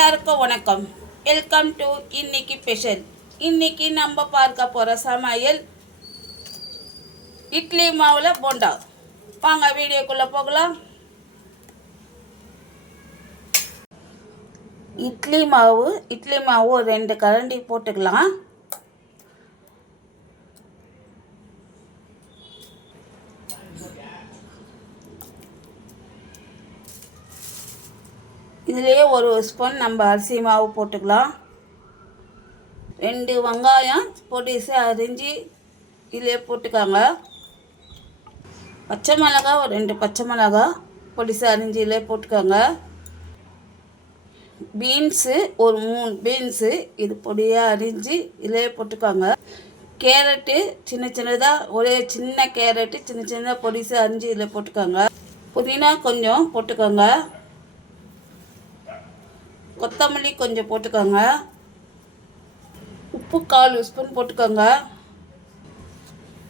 எல்லாருக்கும் வணக்கம். Welcome to இன்னைக்கு ஸ்பெஷல். இன்னைக்கு நம்ம பார்க்க போகிற சமையல் இட்லி மாவில் போண்டா. வாங்க வீடியோக்குள்ளே போகலாம். இட்லி மாவு 2 கரண்டி போட்டுக்கலாம். இதிலேயே 1 ஸ்பூன் நம்ம அரிசி மாவு போட்டுக்கலாம். 2 வெங்காயம் பொடிசு அரிஞ்சு இதிலே போட்டுக்காங்க. பச்சை மிளகா 2 பச்சை மிளகா பொடிசு அரிஞ்சு இதிலே போட்டுக்காங்க. பீன்ஸு 3 பீன்ஸு இது பொடியாக அரிஞ்சு இதிலே போட்டுக்காங்க. கேரட்டு சின்னதாக ஒரே சின்ன கேரட்டு சின்னதாக பொடிசு அரிஞ்சு இதில் போட்டுக்காங்க. புதினா கொஞ்சம் போட்டுக்கோங்க. கொத்தமல்லி கொஞ்சம் போட்டுக்கோங்க. உப்பு 1/4 ஸ்பூன் போட்டுக்கோங்க.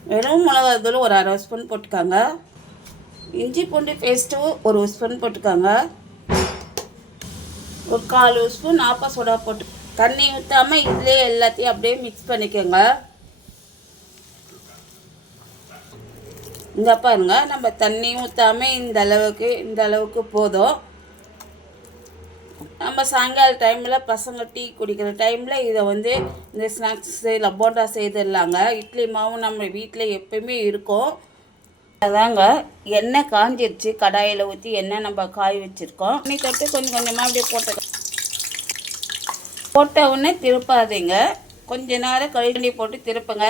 வெறும் மிளகாத்தூள் ஒரு 1/2 ஸ்பூன் போட்டுக்கோங்க. இஞ்சி பூண்டு பேஸ்ட்டு 1 ஸ்பூன் போட்டுக்கோங்க. ஒரு 1/4 ஸ்பூன் ஆப்ப சோடா போட்டு தண்ணி ஊற்றாமல் இதிலே எல்லாத்தையும் அப்படியே மிக்ஸ் பண்ணிக்கோங்க. இங்கே பாருங்க, நம்ம தண்ணி ஊற்றாமல் இந்த அளவுக்கு போதும். நம்ம சாயங்கால டைமில் பசங்க டீ குடிக்கிற டைமில் இதை இந்த ஸ்நாக்ஸ் செய்யலாம், போண்டா செய்திடலாங்க. இட்லி மாவு நம்ம வீட்டில் எப்பயுமே இருக்கும். அதாங்க எண்ணெய் காஞ்சிருச்சு. கடாயில் ஊற்றி எண்ணெய் நம்ம காய வச்சுருக்கோம். தண்ணி தொட்டு கொஞ்சம் கொஞ்சமாக அப்படியே போட்ட உடனே திருப்பாதீங்க. கொஞ்ச நேரம் கழுவி போட்டு திருப்புங்க.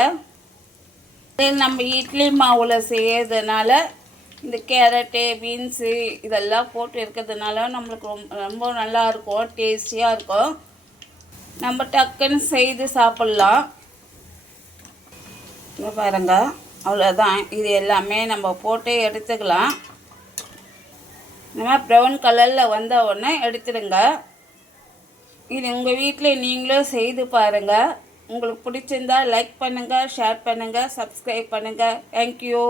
நம்ம இட்லி மாவில் செய்யறதுனால இந்த கேரட்டு பீன்ஸு இதெல்லாம் போட்டு இருக்கிறதுனால நம்மளுக்கு ரொம்ப நல்லாயிருக்கும், டேஸ்டியாக இருக்கும். நம்ம டக்குன்னு செய்து சாப்பிட்லாம். இங்கே பாருங்க, அவ்வளோதான். இது எல்லாமே நம்ம போட்டு எடுத்துக்கலாம். இந்த மாதிரி ப்ரௌன் கலரில் வந்த உடனே எடுத்துடுங்க. இது உங்கள் வீட்டில் நீங்களும் செய்து பாருங்கள். உங்களுக்கு பிடிச்சிருந்தா லைக் பண்ணுங்கள், ஷேர் பண்ணுங்கள், சப்ஸ்கிரைப் பண்ணுங்கள். தேங்க்யூ.